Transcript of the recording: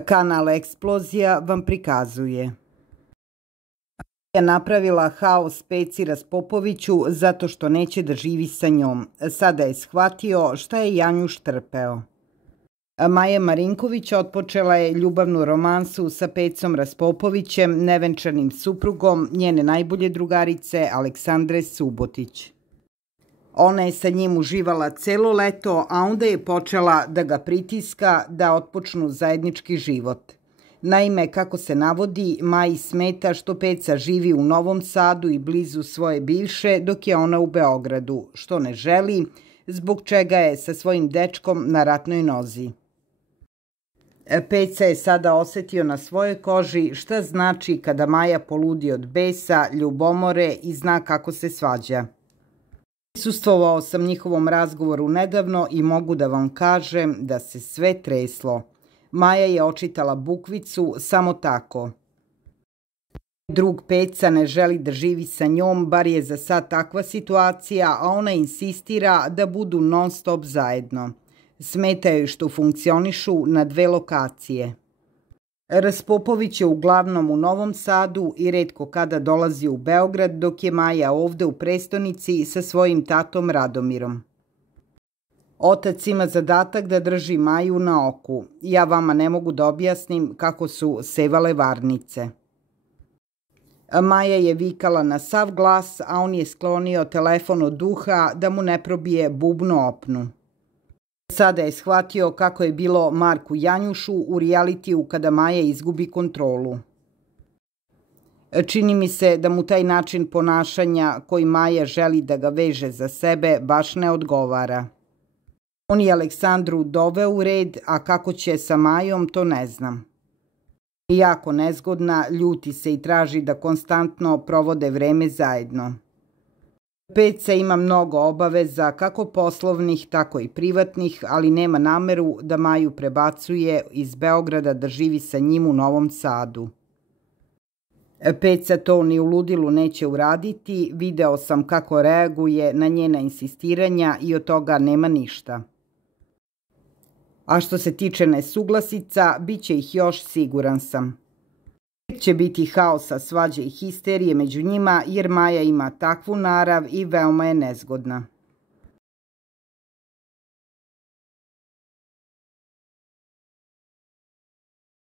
Kanal Eksplozija vam prikazuje. Je napravila haos Peci Raspopoviću zato što neće da živi sa njom. Sada je shvatio šta je Janjuš trpeo. Maja Marinković otpočela je ljubavnu romansu sa Pecom Raspopovićem, nevenčanim suprugom njene najbolje drugarice Aleksandre Subotić. Ona je sa njim uživala celo leto, a onda je počela da ga pritiska da otpočnu zajednički život. Naime, kako se navodi, Maji smeta što Peca živi u Novom Sadu i blizu svoje bivše, dok je ona u Beogradu, što ne želi, zbog čega je sa svojim dečkom na ratnoj nozi. Peca je sada osetio na svojoj koži šta znači kada Maja poludi od besa, ljubomore i zna kako se svađa. Prisustvovao sam njihovom razgovoru nedavno i mogu da vam kažem da se sve treslo. Maja je očitala bukvicu samo tako. Drug Peca ne želi da živi sa njom, bar je za sad takva situacija, a ona insistira da budu non stop zajedno. Smeta joj što funkcionišu na dve lokacije. Raspopović je uglavnom u Novom Sadu i retko kada dolazi u Beograd, dok je Maja ovde u prestonici sa svojim tatom Radomirom. Otac ima zadatak da drži Maju na oku. Ja vama ne mogu da objasnim kako su sevale varnice. Maja je vikala na sav glas, a on je sklonio telefon od uha da mu ne probije bubnu opnu. Sada je shvatio kako je bilo Marku Janjušu u realitiju kada Maja izgubi kontrolu. Čini mi se da mu taj način ponašanja koji Maja želi da ga veže za sebe baš ne odgovara. On je Aleksandru doveo u red, a kako će sa Majom to ne znam. Jako nezgodna, ljuti se i traži da konstantno provode vreme zajedno. Peca ima mnogo obaveza, kako poslovnih, tako i privatnih, ali nema nameru da Maju prebacuje iz Beograda da živi sa njim u Novom Sadu. Peca to ni u ludilu neće uraditi, video sam kako reaguje na njena insistiranja i od toga nema ništa. A što se tiče nesuglasica, bit će ih još, siguran sam. Će biti haosa, svađe i histerije među njima jer Maja ima takvu narav i veoma je nezgodna.